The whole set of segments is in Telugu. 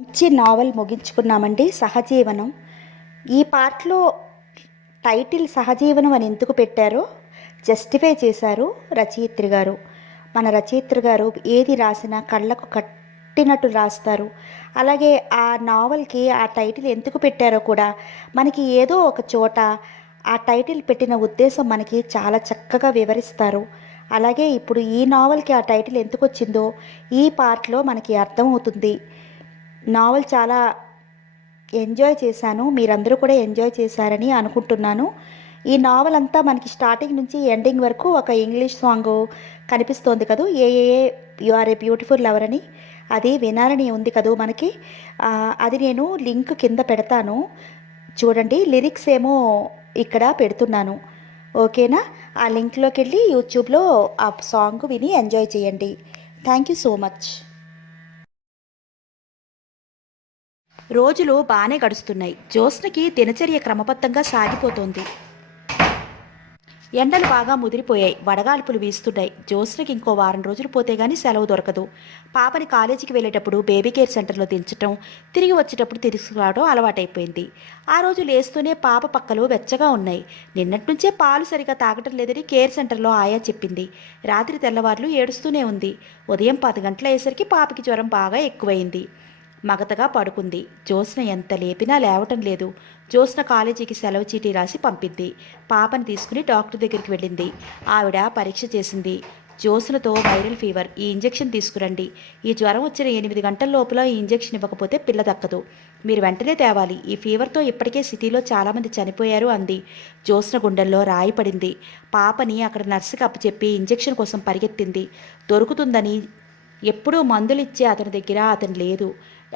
మంచి నావెల్ ముగించుకున్నామండి, సహజీవనం. ఈ పార్ట్‌లో టైటిల్ 'సహజీవనం' అని ఎందుకు పెట్టారో జస్టిఫై చేశారు రచయిత్రి గారు. మన రచయిత్రి గారు ఏది రాసినా కళ్ళకు కట్టినట్టు రాస్తారు. అలాగే ఆ నావెల్‌కి ఆ టైటిల్ ఎందుకు పెట్టారో కూడా మనకి ఏదో ఒక చోట ఆ టైటిల్ పెట్టిన ఉద్దేశం మనకి చాలా చక్కగా వివరిస్తారు. అలాగే ఇప్పుడు ఈ నావెల్‌కి ఆ టైటిల్ ఎందుకొచ్చిందో ఈ పార్ట్‌లో మనకి అర్థమవుతుంది. నావెల్ చాలా ఎంజాయ్ చేశాను. మీరందరూ కూడా ఎంజాయ్ చేశారని అనుకుంటున్నాను. ఈ నావెల్ అంతా మనకి స్టార్టింగ్ నుంచి ఎండింగ్ వరకు ఒక ఇంగ్లీష్ సాంగు కనిపిస్తోంది కదూ! ఏఏఏ you are a beautiful lover అని. అది వినాలని ఉంది కదూ మనకి. అది నేను లింక్ కింద పెడతాను. చూడండి, లిరిక్స్ ఏమో ఇక్కడ పెడుతున్నాను. ఓకేనా? ఆ లింక్‌లోకెళ్ళి యూట్యూబ్‌లో ఆ సాంగ్ విని ఎంజాయ్ చేయండి. Thank you so much. రోజులు బాగానే గడుస్తున్నాయి. జ్యోత్స్నకి దినచర్య క్రమబద్ధంగా సాగిపోతోంది. ఎండలు బాగా ముదిరిపోయాయి. వడగాల్పులు వీస్తున్నాయి. జ్యోత్స్నకి ఇంకో వారం రోజులు పోతే గానీ సెలవు దొరకదు. పాపని కాలేజీకి వెళ్ళేటప్పుడు బేబీ కేర్ సెంటర్లో దించటం, తిరిగి వచ్చేటప్పుడు తీసుకురావడం అలవాటైపోయింది. ఆ రోజు లేస్తూనే పాప పక్కలు వెచ్చగా ఉన్నాయి. నిన్నటి నుంచే పాలు సరిగా తాగటం లేదని కేర్ సెంటర్లో ఆయా చెప్పింది. రాత్రి తెల్లవార్లు ఏడుస్తూనే ఉంది. ఉదయం 10 గంటలయ్యేసరికి పాపకి జ్వరం బాగా ఎక్కువైంది. మగతగా పడుకుంది. జ్యోత్స్న ఎంత లేపినా లేవటం లేదు. జ్యోత్స్న కాలేజీకి సెలవు చీటీ రాసి పంపింది. పాపని తీసుకుని డాక్టర్ దగ్గరికి వెళ్ళింది. ఆవిడ పరీక్ష చేసింది. జ్యోత్స్నతో వైరల్ ఫీవర్, ఈ ఇంజెక్షన్ తీసుకురండి. ఈ జ్వరం వచ్చిన 8 గంటల లోపల ఈ ఇంజెక్షన్ ఇవ్వకపోతే పిల్ల దక్కదు. మీరు వెంటనే తేవాలి. ఈ ఫీవర్తో ఇప్పటికే సిటీలో చాలామంది చనిపోయారు అంది. జ్యోత్స్న గుండెల్లో రాయి పడింది. పాపని అక్కడ నర్సుకి అప్పచెప్పి ఇంజెక్షన్ కోసం పరిగెత్తింది. దొరుకుతుందని, ఎప్పుడూ మందులిచ్చే అతని దగ్గర అతను లేదు.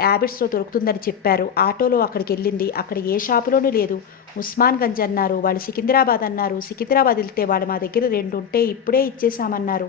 యాబిట్స్లో దొరుకుతుందని చెప్పారు. ఆటోలో అక్కడికి వెళ్ళింది. అక్కడ ఏ షాపులోనూ లేదు. ఉస్మాన్ గంజ్ అన్నారు, వాళ్ళు సికింద్రాబాద్ అన్నారు. సికింద్రాబాద్ వెళ్తే వాళ్ళు మా దగ్గర 2 ఉంటే ఇప్పుడే ఇచ్చేశామన్నారు.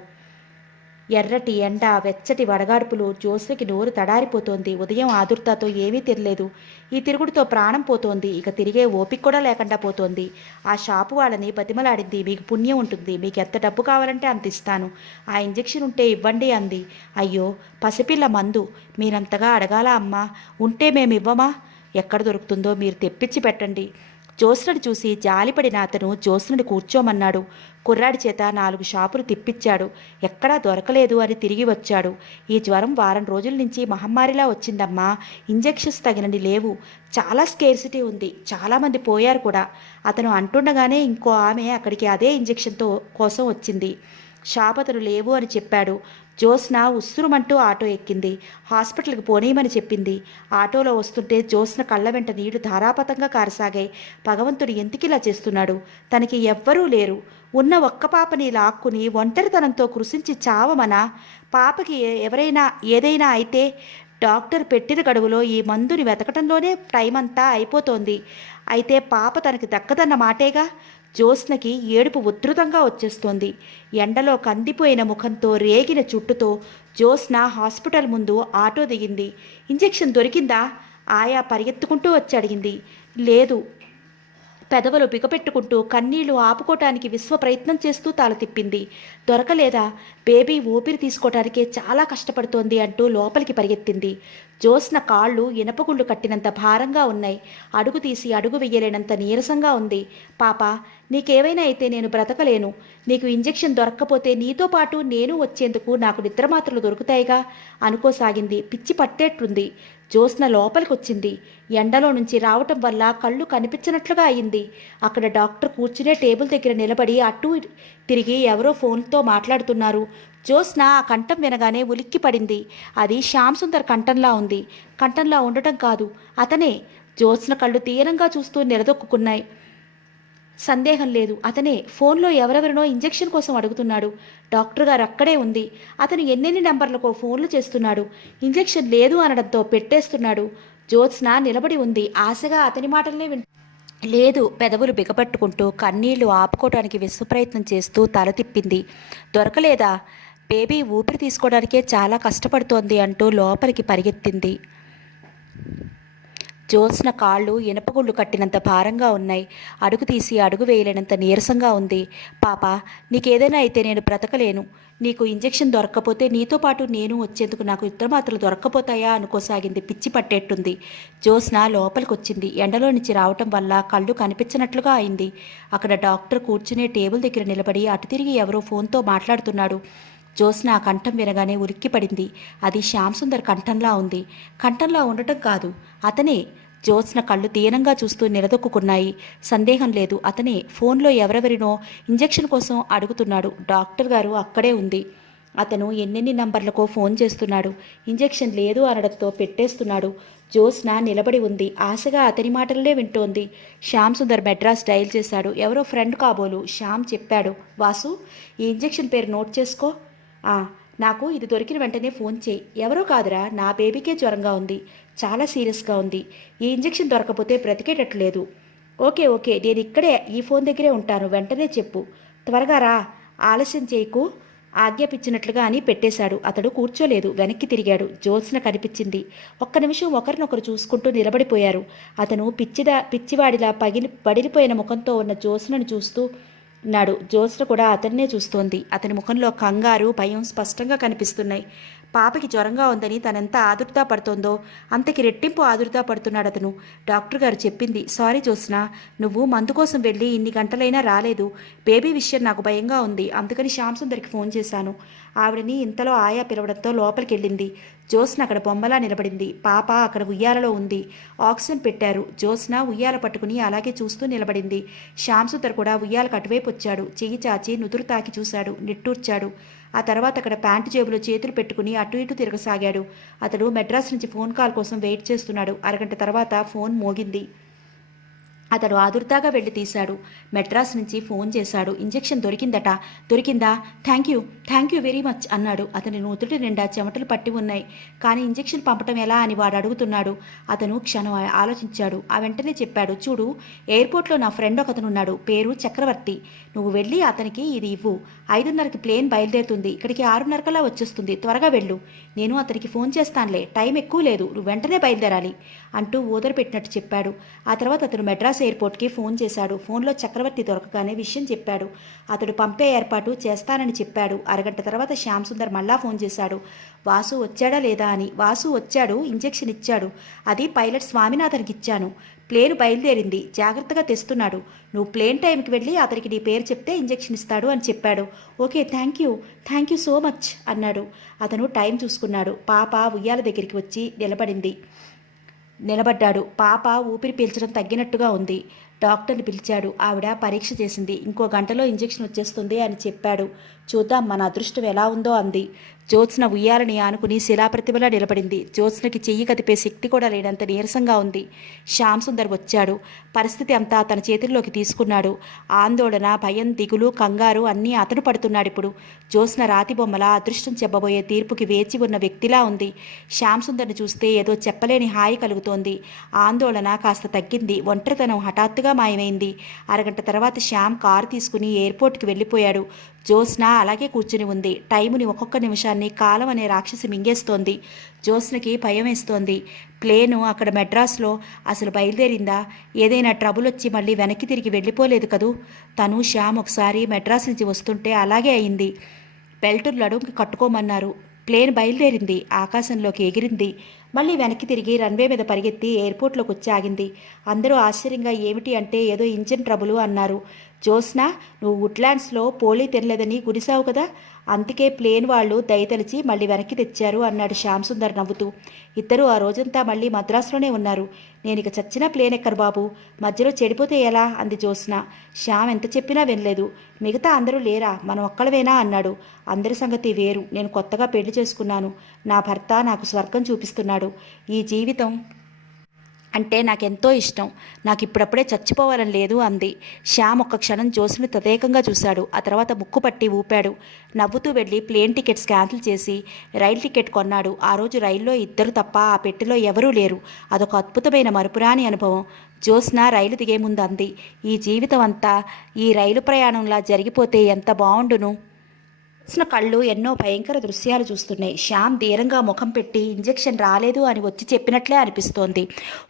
ఎర్రటి ఎండ, వెచ్చటి వడగాడ్పులు. జ్యోత్స్నకి నోరు తడారిపోతోంది. ఉదయం ఆదుర్దాతో ఏమీ తినలేదు. ఈ తిరుగుడుతో ప్రాణం పోతోంది. ఇక తిరిగే ఓపిక కూడా లేకుండా పోతోంది. ఆ షాపు వాళ్ళని బతిమలాడింది. మీకు పుణ్యం ఉంటుంది, మీకు ఎంత డబ్బు కావాలంటే అంత ఇస్తాను, ఆ ఇంజెక్షన్ ఉంటే ఇవ్వండి అంది. అయ్యో, పసిపిల్ల మందు, మీరంతగా అడగాలా అమ్మా? ఉంటే మేము ఇవ్వమా? ఎక్కడ దొరుకుతుందో మీరు తెప్పించి పెట్టండి. జ్యోత్స్నని చూసి జాలిపడిన అతను జ్యోత్స్నని కూర్చోమన్నాడు. కుర్రాడి చేత 4 షాపులు తిప్పించాడు. ఎక్కడా దొరకలేదు అని తిరిగి వచ్చాడు. ఈ జ్వరం వారం రోజుల నుంచి మహమ్మారిలా వచ్చిందమ్మా. ఇంజెక్షన్స్ తగినన్ని లేవు. చాలా స్కేర్సిటీ ఉంది. చాలామంది పోయారు కూడా. అతను అంటుండగానే ఇంకో ఆమె అక్కడికి అదే ఇంజెక్షన్తో కోసం వచ్చింది. షాపతను లేవు అని చెప్పాడు. జ్యోత్స్న ఉస్సురుమంటూ ఆటో ఎక్కింది. హాస్పిటల్కి పోనీయమని చెప్పింది. ఆటోలో వస్తుంటే జ్యోత్స్న కళ్ళ వెంట నీళ్లు ధారాపాతంగా కారసాగాయి. భగవంతుడు ఎందుకిలా చేస్తున్నాడు? తనకి ఎవ్వరూ లేరు. ఉన్న ఒక్క పాపని లాక్కుని ఒంటరితనంతో కృషించి చావమనా? పాపకి ఎవరైనా ఏదైనా అయితే? డాక్టర్ పెట్టిన గడువులో ఈ మందుని వెతకటంలోనే టైం అంతా అయిపోతోంది. అయితే పాప తనకి దక్కదన్న మాటేగా. జ్యోత్స్నకి ఏడుపు ఉధృతంగా వచ్చేస్తోంది. ఎండలో కందిపోయిన ముఖంతో, రేగిన చుట్టుతో జ్యోత్స్న హాస్పిటల్ ముందు ఆటో దిగింది. ఇంజెక్షన్ దొరికిందా? ఆయా పరిగెత్తుకుంటూ వచ్చి అడిగింది. లేదు. పెదవులు బిగపెట్టుకుంటూ కన్నీళ్లు ఆపుకోటానికి విశ్వ ప్రయత్నం చేస్తూ తల తిప్పింది. దొరకలేదా? బేబీ ఊపిరి తీసుకోవటానికే చాలా కష్టపడుతోంది అంటూ లోపలికి పరిగెత్తింది. జ్యోత్స్న కాళ్ళు ఇనపగుళ్ళు కట్టినంత భారంగా ఉన్నాయి. అడుగు తీసి అడుగు వెయ్యలేనంత నీరసంగా ఉంది. పాప, నీకేవైనా అయితే నేను బ్రతకలేను. నీకు ఇంజెక్షన్ దొరక్కపోతే నీతో పాటు నేను వచ్చేందుకు నాకు నిద్రమాత్రలు దొరుకుతాయిగా అనుకోసాగింది. పిచ్చి పట్టేట్టుంది. జ్యోత్స్న లోపలికొచ్చింది. ఎండలో నుంచి రావటం వల్ల కళ్ళు కనిపించినట్లుగా అయింది. అక్కడ డాక్టర్ కూర్చునే టేబుల్ దగ్గర నిలబడి అటూ తిరిగి ఎవరో ఫోన్తో మాట్లాడుతున్నారు. జ్యోత్స్న ఆ కంఠం వినగానే ఉలిక్కి పడింది. అది శ్యామ్ సుందర్ కంఠంలా ఉంది. కంఠంలా ఉండటం కాదు, అతనే. జ్యోత్స్న కళ్ళు తీరంగా చూస్తూ నిలదొక్కున్నాయి. సందేహం లేదు, అతనే. ఫోన్లో ఎవరెవరినో ఇంజెక్షన్ కోసం అడుగుతున్నాడు. డాక్టర్ గారు అక్కడే ఉంది. అతను ఎన్నెన్ని నెంబర్లకో ఫోన్లు చేస్తున్నాడు. ఇంజెక్షన్ లేదు అనడంతో పెట్టేస్తున్నాడు. జ్యోత్స్న నిలబడి ఉంది. ఆశగా అతని మాటలనే లేదు. పెదవులు బిగపట్టుకుంటూ కన్నీళ్లు ఆపుకోవడానికి విశ్వప్రయత్నం చేస్తూ తల తిప్పింది. దొరకలేదా? బేబీ ఊపిరి తీసుకోవడానికే చాలా కష్టపడుతోంది అంటూ లోపలికి పరిగెత్తింది. జ్యోత్స్న కాళ్ళు ఇనపగుళ్ళు కట్టినంత భారంగా ఉన్నాయి. అడుగు తీసి అడుగు వేయలేనంత నీరసంగా ఉంది. పాప, నీకేదైనా అయితే నేను బ్రతకలేను. నీకు ఇంజెక్షన్ దొరక్కపోతే నీతో పాటు నేను వచ్చేందుకు నాకు యుద్ధమాత్రలు దొరక్కపోతాయా అనుకోసాగింది. పిచ్చి పట్టేట్టుంది. జ్యోత్స్న లోపలికొచ్చింది. ఎండలో నుంచి రావటం వల్ల కళ్ళు కనిపించనట్లుగా అయింది. అక్కడ డాక్టర్ కూర్చునే టేబుల్ దగ్గర నిలబడి అటు తిరిగి ఎవరో ఫోన్తో మాట్లాడుతున్నాడు. జ్యోత్స్న ఆ కంఠం వినగానే ఉలిక్కిపడింది. అది శ్యామ్ సుందర్ కంఠంలా ఉంది. కంఠంలా ఉండటం కాదు, అతనే. జ్యోత్స్న కళ్ళు దీనంగా చూస్తూ నిలదొక్కున్నాయి. సందేహం లేదు, అతనే. ఫోన్లో ఎవరెవరినో ఇంజెక్షన్ కోసం అడుగుతున్నాడు. డాక్టర్ గారు అక్కడే ఉంది. అతను ఎన్నెన్ని నంబర్లకో ఫోన్ చేస్తున్నాడు. ఇంజెక్షన్ లేదు అనడంతో పెట్టేస్తున్నాడు. జ్యోత్స్న నిలబడి ఉంది. ఆశగా అతని మాటలనే వింటోంది. శ్యామ్ సుందర్ మెడ్రాస్ డయల్ చేశాడు. ఎవరో ఫ్రెండ్ కాబోలు. శ్యామ్ చెప్పాడు, వాసు, ఈ ఇంజెక్షన్ పేరు నోట్ చేసుకో. నాకు ఇది దొరికిన వెంటనే ఫోన్ చేయి. ఎవరో కాదురా, నా బేబీకే జ్వరంగా ఉంది. చాలా సీరియస్గా ఉంది. ఈ ఇంజెక్షన్ దొరకపోతే బ్రతికేటట్టు లేదు. ఓకే ఓకే, నేను ఇక్కడే ఈ ఫోన్ దగ్గరే ఉంటాను. వెంటనే చెప్పు. త్వరగా రా, ఆలస్యం చేయకు. ఆజ్ఞాపించినట్లుగా అని పెట్టేశాడు. అతడు కూర్చోలేదు, వెనక్కి తిరిగాడు. జ్యోత్స్న కనిపించింది. ఒక్క నిమిషం ఒకరినొకరు చూసుకుంటూ నిలబడిపోయారు. అతను పిచ్చివాడిలా పడిలిపోయిన ముఖంతో ఉన్న జ్యోత్స్నను చూస్తూ ఉన్నాడు. జ్యోత్స్న కూడా అతన్నే చూస్తోంది. అతని ముఖంలో కంగారు, భయం స్పష్టంగా కనిపిస్తున్నాయి. పాపకి జ్వరంగా ఉందని తనెంత ఆదుర్దా పడుతోందో అంతకి రెట్టింపు ఆదుర్దా పడుతున్నాడు అతను. డాక్టర్ గారు చెప్పింది. సారీ జ్యోత్స్న, నువ్వు మందు కోసం వెళ్ళి ఇన్ని గంటలైనా రాలేదు. బేబీ విషయం నాకు భయంగా ఉంది, అందుకని శ్యామ్ సుందర్కి ఫోన్ చేశాను. ఆవిడని ఇంతలో ఆయా పిలవడంతో లోపలికి వెళ్ళింది. జ్యోత్స్న అక్కడ బొమ్మలా నిలబడింది. పాప అక్కడ ఉయ్యాలలో ఉంది. ఆక్సిజన్ పెట్టారు. జ్యోత్స్న ఉయ్యాల పట్టుకుని అలాగే చూస్తూ నిలబడింది. శ్యామ్ సుందర్ కూడా ఉయ్యాలకు అటువైపు వచ్చాడు. చెయ్యి చాచి నుదురు తాకి చూశాడు. నిట్టూర్చాడు. ఆ తర్వాత అక్కడ ప్యాంటు జేబులో చేతులు పెట్టుకుని అటు ఇటు తిరగసాగాడు. అతడు మెడ్రాస్ నుంచి ఫోన్ కాల్ కోసం వెయిట్ చేస్తున్నాడు. అరగంట తర్వాత ఫోన్ మోగింది. అతడు ఆదుర్దాగా వెళ్ళి తీశాడు. మెడ్రాస్ నుంచి ఫోన్ చేశాడు. ఇంజెక్షన్ దొరికిందట. దొరికిందా? థ్యాంక్ యూ వెరీ మచ్ అన్నాడు. అతని నూతుడి నిండా చెమటలు పట్టి ఉన్నాయి. కానీ ఇంజెక్షన్ పంపటం ఎలా అని వాడు అడుగుతున్నాడు. అతను క్షణం ఆలోచించాడు. ఆ వెంటనే చెప్పాడు, చూడు, ఎయిర్పోర్ట్లో నా ఫ్రెండ్ ఒకతనున్నాడు. పేరు చక్రవర్తి. నువ్వు వెళ్ళి అతనికి ఇది ఇవ్వు. 5:30కి ప్లేన్ బయలుదేరుతుంది. ఇక్కడికి 6:30కల్లా వచ్చేస్తుంది. త్వరగా వెళ్ళు. నేను అతనికి ఫోన్ చేస్తానులే. టైం ఎక్కువ లేదు, నువ్వు వెంటనే బయలుదేరాలి అంటూ ఊదరపెట్టినట్టు చెప్పాడు. ఆ తర్వాత అతను మెడ్రాస్ ఎయిర్పోర్ట్కి ఫోన్ చేశాడు. ఫోన్లో చక్రవర్తి దొరకగానే విషయం చెప్పాడు. అతడు పంపే ఏర్పాటు చేస్తానని చెప్పాడు. అరగంట తర్వాత శ్యామ్ సుందర్ మళ్ళా ఫోన్ చేశాడు. వాసు వచ్చాడా లేదా అని. వాసు వచ్చాడు, ఇంజెక్షన్ ఇచ్చాడు. అది పైలట్ స్వామినాథన్కి ఇచ్చాను. ప్లేన్ బయలుదేరింది, జాగ్రత్తగా తెస్తున్నాడు. నువ్వు ప్లేన్ టైంకి వెళ్ళి అతనికి నీ పేరు చెప్తే ఇంజెక్షన్ ఇస్తాడు అని చెప్పాడు. Okay, thank you so much అన్నాడు. అతను టైం చూసుకున్నాడు. పాప ఉయ్యాల దగ్గరికి వచ్చి నిలబడ్డాడు. పాప ఊపిరి పీల్చడం తగ్గినట్టుగా ఉంది. డాక్టర్ని పిలిచాడు. ఆవిడ పరీక్ష చేసింది. ఇంకో గంటలో ఇంజెక్షన్ వచ్చేస్తుంది అని చెప్పాడు. చూద్దాం మన అదృష్టం ఎలా ఉందో అంది. జ్యోత్స్న ఉయ్యాలని ఆనుకుని శిలాప్రతిమలా నిలబడింది. జ్యోత్స్నకి చెయ్యి కదిపే శక్తి కూడా లేనంత నీరసంగా ఉంది. శ్యామ్ సుందర్ వచ్చాడు. పరిస్థితి అంతా తన చేతుల్లోకి తీసుకున్నాడు. ఆందోళన, భయం, దిగులు, కంగారు అన్నీ అతను పడుతున్నాడు ఇప్పుడు. జ్యోత్స్న రాతి బొమ్మలా అదృష్టం చెప్పబోయే తీర్పుకి వేచి ఉన్న వ్యక్తిలా ఉంది. శ్యామ్ సుందర్ని చూస్తే ఏదో చెప్పలేని హాయి కలుగుతోంది. ఆందోళన కాస్త తగ్గింది. ఒంటరితనం హఠాత్తుగా మాయమైంది. అరగంట తర్వాత శ్యామ్ కారు తీసుకుని ఎయిర్పోర్ట్కి వెళ్ళిపోయాడు. జ్యోత్స్న అలాగే కూర్చుని ఉంది. టైముని ఒక్కొక్క నిమిషాన్ని కాలం అనే రాక్షసి మింగేస్తోంది. జ్యోత్స్నకి భయం వేస్తోంది. ప్లేను అక్కడ మెడ్రాస్లో అసలు బయలుదేరిందా? ఏదైనా ట్రబుల్ వచ్చి మళ్ళీ వెనక్కి తిరిగి వెళ్ళిపోలేదు కదూ. తను శ్యామ్ ఒకసారి మెడ్రాస్ నుంచి వస్తుంటే అలాగే అయింది. బెల్టులు నడుంకి కట్టుకోమన్నారు. ప్లేన్ బయలుదేరింది, ఆకాశంలోకి ఎగిరింది. మళ్ళీ వెనక్కి తిరిగి రన్వే మీద పరిగెత్తి ఎయిర్పోర్ట్లోకి వచ్చి ఆగింది. అందరూ ఆశ్చర్యంగా ఏమిటి అంటే ఏదో ఇంజిన్ ట్రబుల్ అన్నారు. జ్యోత్స్న, నువ్వు వుడ్లాండ్స్లో పోలీ తినలేదని గుడిసావు కదా, అందుకే ప్లేన్ వాళ్ళు దయతలిచి మళ్ళీ వెనక్కి తెచ్చారు అన్నాడు శ్యామ్ సుందర్ నవ్వుతూ. ఇద్దరూ ఆ రోజంతా మళ్ళీ మద్రాసులోనే ఉన్నారు. నేను ఇక చచ్చినా ప్లేన్ ఎక్కరు బాబు, మధ్యలో చెడిపోతే ఎలా అంది జ్యోత్స్న. శ్యామ్ ఎంత చెప్పినా వినలేదు. మిగతా అందరూ లేరా, మనం ఒక్కళ్ళవేనా అన్నాడు. అందరి సంగతి వేరు. నేను కొత్తగా పెళ్లి చేసుకున్నాను. నా భర్త నాకు స్వర్గం చూపిస్తున్నాడు. ఈ జీవితం అంటే నాకెంతో ఇష్టం. నాకు ఇప్పుడప్పుడే చచ్చిపోవాలని లేదు అంది. శ్యామ్ ఒక్క క్షణం జ్యోత్స్నని తదేకంగా చూశాడు. ఆ తర్వాత ముక్కు పట్టి ఊపాడు. నవ్వుతూ వెళ్ళి ప్లేన్ టికెట్స్ క్యాన్సిల్ చేసి రైలు టికెట్ కొన్నాడు. ఆ రోజు రైల్లో ఇద్దరు తప్ప ఆ పెట్టెలో ఎవరూ లేరు. అదొక అద్భుతమైన మరుపురాని అనుభవం. జ్యోత్స్న రైలు దిగే ముందు అంది, ఈ జీవితం అంతా ఈ రైలు ప్రయాణంలా జరిగిపోతే ఎంత బాగుండును. జ్యోత్స్న కళ్ళు ఎన్నో భయంకర దృశ్యాలు చూస్తున్నాయి. శ్యామ్ ధీరంగా ముఖం పెట్టి ఇంజెక్షన్ రాలేదు అని వచ్చి చెప్పినట్లే అనిపిస్తోంది.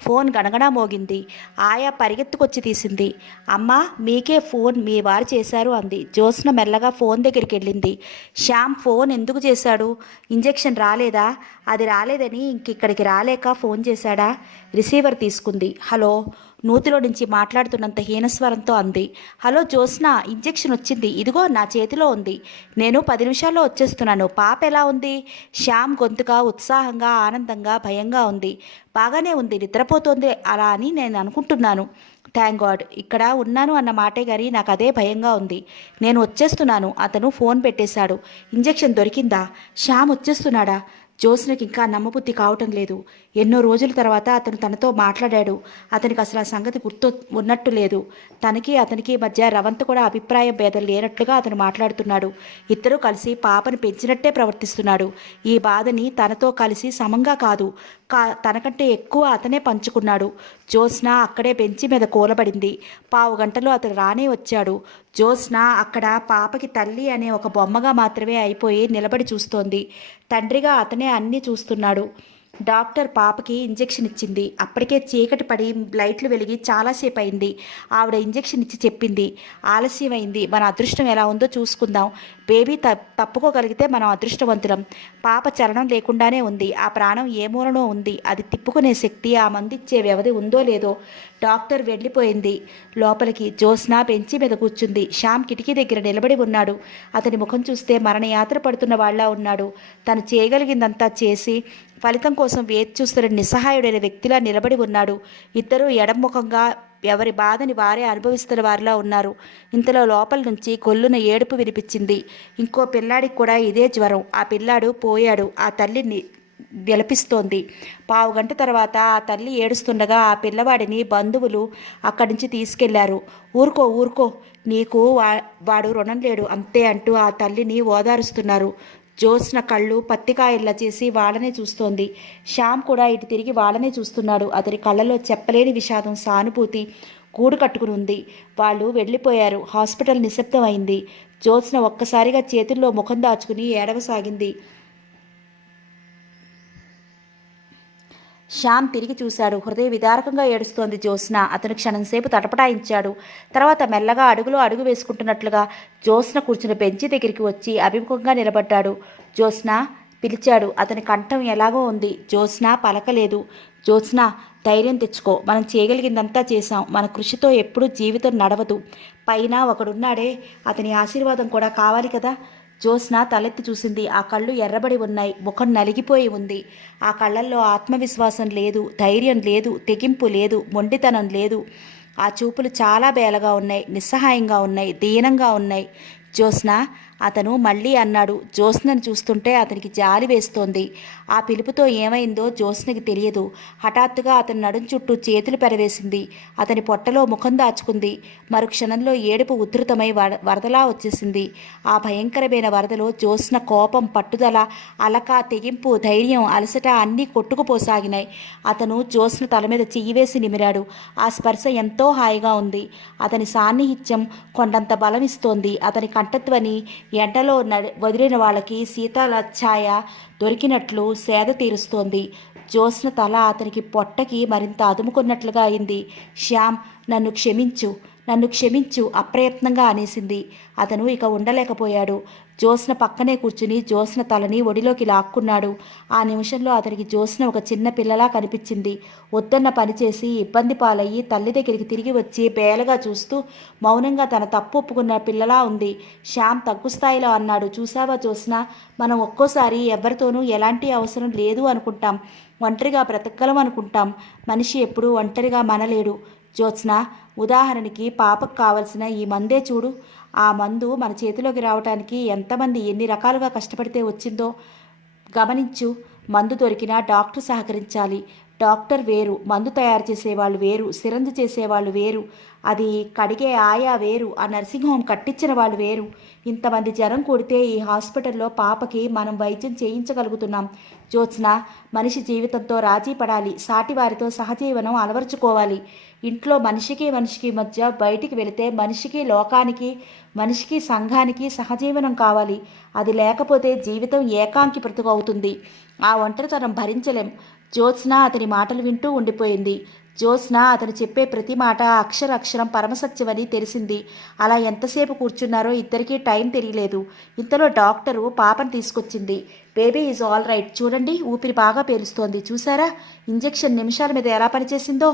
ఫోన్ గణగణా మోగింది. ఆయా పరిగెత్తుకొచ్చి తీసింది. అమ్మా, మీకే ఫోన్ మీ వారు చేశారు అంది. జ్యోత్స్న మెల్లగా ఫోన్ దగ్గరికి వెళ్ళింది. శ్యామ్ ఫోన్ ఎందుకు చేశాడు? ఇంజెక్షన్ రాలేదా? అది రాలేదని ఇంకిక్కడికి రాలేక ఫోన్ చేశాడా? రిసీవర్ తీసుకుంది. హలో, నూతిలో నుంచి మాట్లాడుతున్నంత హీనస్వరంతో అంది. హలో జ్యోత్స్న, ఇంజెక్షన్ వచ్చింది, ఇదిగో నా చేతిలో ఉంది. నేను 10 నిమిషాల్లో వచ్చేస్తున్నాను. పాప ఎలా ఉంది? శ్యామ్ గొంతుగా ఉత్సాహంగా, ఆనందంగా, భయంగా ఉంది. బాగానే ఉంది, నిద్రపోతోంది అలా అని నేను అనుకుంటున్నాను. థ్యాంక్ గాడ్ ఇక్కడ ఉన్నాను అన్న మాటే గారి నాకు అదే భయంగా ఉంది. నేను వచ్చేస్తున్నాను. అతను ఫోన్ పెట్టేశాడు. ఇంజెక్షన్ దొరికిందా? శ్యామ్ వచ్చేస్తున్నాడా? జ్యోత్స్నకి ఇంకా నమ్మబుద్ధి కావటం లేదు. ఎన్నో రోజుల తర్వాత అతను తనతో మాట్లాడాడు. అతనికి అసలు ఆ సంగతి గుర్తు ఉన్నట్టు లేదు. అతనికి మధ్య రవంత కూడా అభిప్రాయ భేదం లేనట్లుగా అతను మాట్లాడుతున్నాడు. ఇద్దరూ కలిసి పాపను పెంచినట్టే ప్రవర్తిస్తున్నాడు. ఈ బాధని తనతో కలిసి సమంగా కాదు, తనకంటే ఎక్కువ అతనే పంచుకున్నాడు. జ్యోత్స్న అక్కడే బెంచి మీద కూలబడింది. 15 గంటలు అతను రానే వచ్చాడు. జ్యోత్స్న అక్కడ పాపకి తల్లి అనే ఒక బొమ్మగా మాత్రమే అయిపోయి నిలబడి చూస్తోంది. తండ్రిగా అతనే అన్నీ చూస్తున్నాడు. డాక్టర్ పాపకి ఇంజెక్షన్ ఇచ్చింది. అప్పటికే చీకటి పడి లైట్లు వెలిగి చాలాసేపు అయింది. ఆవిడ ఇంజెక్షన్ ఇచ్చి చెప్పింది, ఆలస్యమైంది, మన అదృష్టం ఎలా ఉందో చూసుకుందాం. బేబీ తప్పుకోగలిగితే మనం అదృష్టవంతులం. పాప చలనం లేకుండానే ఉంది. ఆ ప్రాణం ఏ మూలనో ఉంది. అది తిప్పుకునే శక్తి, ఆ మందిచ్చే వ్యవధి ఉందో లేదో. డాక్టర్ వెళ్ళిపోయింది లోపలికి. జ్యోత్స్న బెంచి మీద కూర్చుంది. శ్యామ్ కిటికీ దగ్గర నిలబడి ఉన్నాడు. అతని ముఖం చూస్తే మరణయాత్ర పడుతున్న వాళ్ళ ఉన్నాడు. తను చేయగలిగిందంతా చేసి ఫలితం కోసం వేచి చూస్తున్న నిస్సహాయుడైన వ్యక్తిలా నిలబడి ఉన్నాడు. ఇద్దరూ ఎడముఖంగా ఎవరి బాధని వారే అనుభవిస్తున్న వారిలా ఉన్నారు. ఇంతలో లోపల నుంచి గొల్లున ఏడుపు వినిపించింది. ఇంకో పిల్లాడికి కూడా ఇదే జ్వరం. ఆ పిల్లాడు పోయాడు. ఆ తల్లిని విలపిస్తోంది. 15 గంట తర్వాత ఆ తల్లి ఏడుస్తుండగా ఆ పిల్లవాడిని బంధువులు అక్కడి నుంచి తీసుకెళ్లారు. ఊరుకో, నీకు వాడు రుణం లేడు అంతే అంటూ ఆ తల్లిని ఓదారుస్తున్నారు. జ్యోత్స్న కళ్ళు పత్తికాయల్లా చేసి వాళ్ళనే చూస్తోంది. శ్యామ్ కూడా ఇటు తిరిగి వాళ్ళనే చూస్తున్నాడు. అతని కళ్ళలో చెప్పలేని విషాదం, సానుభూతి గూడు కట్టుకుని ఉంది. వాళ్ళు వెళ్ళిపోయారు. హాస్పిటల్ నిశ్శబ్దం అయింది. జ్యోత్స్న ఒక్కసారిగా చేతుల్లో ముఖం దాచుకుని ఏడవసాగింది. శ్యామ్ తిరిగి చూశాడు. హృదయ విదారకంగా ఏడుస్తోంది జ్యోత్స్న. అతను క్షణంసేపు తటపటాయించాడు. తర్వాత మెల్లగా అడుగులో అడుగు వేసుకుంటున్నట్లుగా జ్యోత్స్న కూర్చున్న బెంచి దగ్గరికి వచ్చి అభిముఖంగా నిలబడ్డాడు. జ్యోత్స్న పిలిచాడు. అతని కంఠం ఎలాగో ఉంది. జ్యోత్స్న పలకలేదు. జ్యోత్స్న, ధైర్యం తెచ్చుకో. మనం చేయగలిగిందంతా చేశాం. మన కృషితో ఎప్పుడూ జీవితం నడవదు. పైన ఒకడున్నాడే, అతని ఆశీర్వాదం కూడా కావాలి కదా. జ్యోత్స్న తలెత్తి చూసింది. ఆ కళ్ళు ఎర్రబడి ఉన్నాయి. ముఖం నలిగిపోయి ఉంది. ఆ కళ్ళల్లో ఆత్మవిశ్వాసం లేదు, ధైర్యం లేదు, తెగింపు లేదు, మొండితనం లేదు. ఆ చూపులు చాలా బేలగా ఉన్నాయి, నిస్సహాయంగా ఉన్నాయి, దీనంగా ఉన్నాయి. జ్యోత్స్న, అతను మళ్ళీ అన్నాడు. జ్యోత్స్నను చూస్తుంటే అతనికి జాలి వేస్తోంది. ఆ పిలుపుతో ఏమైందో జ్యోత్స్నకి తెలియదు. హఠాత్తుగా అతని నడుం చుట్టూ చేతులు పెరవేసింది. అతని పొట్టలో ముఖం దాచుకుంది. మరుక్షణంలో ఏడుపు ఉధృతమై వరదలా వచ్చేసింది. ఆ భయంకరమైన వరదలో జ్యోత్స్న కోపం, పట్టుదల, అలక, తెగింపు, ధైర్యం, అలసట అన్నీ కొట్టుకుపోసాగినాయి. అతను జ్యోత్స్న తల మీద చెయ్యి వేసి నిమిరాడు. ఆ స్పర్శ ఎంతో హాయిగా ఉంది. అతని సాన్నిహిత్యం కొండంత బలమిస్తోంది. అతని కంఠధ్వని ఎండలో వదిలిన వాళ్ళకి శీతల ఛాయ దొరికినట్లు సేద తీరుస్తోంది. జ్యోత్స్న తల అతనికి పొట్టకి మరింత అదుముకున్నట్లుగా అయింది. శ్యామ్, నన్ను క్షమించు అప్రయత్నంగా అనేసింది. అతను ఇక ఉండలేకపోయాడు. జ్యోత్స్న పక్కనే కూర్చుని జ్యోత్స్న తలని ఒడిలోకి లాక్కున్నాడు. ఆ నిమిషంలో అతనికి జ్యోత్స్న ఒక చిన్న పిల్లలా కనిపించింది. వద్దన్న పనిచేసి ఇబ్బంది పాలయ్యి తల్లి దగ్గరికి తిరిగి వచ్చి బేలగా చూస్తూ మౌనంగా తన తప్పు ఒప్పుకున్న పిల్లలా ఉంది. శ్యామ్ తగ్గు స్థాయిలో అన్నాడు, చూసావా జ్యోత్స్న, మనం ఒక్కోసారి ఎవరితోనూ ఎలాంటి అవసరం లేదు అనుకుంటాం. ఒంటరిగా బ్రతకగలం అనుకుంటాం. మనిషి ఎప్పుడూ ఒంటరిగా మనలేడు. జ్యోత్స్న, ఉదాహరణకి పాపకు కావలసిన ఈ మందే చూడు. ఆ మందు మన చేతిలోకి రావటానికి ఎంతమంది ఎన్ని రకాలుగా కష్టపడితే వచ్చిందో గమనించు. మందు దొరికినా డాక్టర్ సహకరించాలి. డాక్టర్ వేరు, మందు తయారు చేసేవాళ్ళు వేరు, సిరంజి చేసేవాళ్ళు వేరు, అది కడిగే ఆయా వేరు, ఆ నర్సింగ్ హోమ్ కట్టించిన వాళ్ళు వేరు. ఇంతమంది జనం కూడితే ఈ హాస్పిటల్లో పాపకి మనం వైద్యం చేయించగలుగుతున్నాం. జ్యోత్స్న, మనిషి జీవితంతో రాజీ పడాలి, సాటివారితో సహజీవనం అలవర్చుకోవాలి. ఇంట్లో మనిషికి మనిషికి మధ్య బయటికి వెళితే మనిషికి లోకానికి, మనిషికి సంఘానికి సహజీవనం కావాలి. అది లేకపోతే జీవితం ఏకాంకి బ్రతుకు అవుతుంది. ఆ ఒంటరితనం భరించలేం. జ్యోత్స్న అతని మాటలు వింటూ ఉండిపోయింది. జ్యోత్స్న అతను చెప్పే ప్రతి మాట అక్షరం పరమసత్యమని తెలిసింది. అలా ఎంతసేపు కూర్చున్నారో ఇద్దరికీ టైం తెలియలేదు. ఇంతలో డాక్టరు పాపను తీసుకొచ్చింది. బేబీ ఈజ్ ఆల్ రైట్, చూడండి ఊపిరి బాగా పేలుస్తోంది, చూసారా ఇంజెక్షన్ నిమిషాల మీద ఎలా పనిచేసిందో.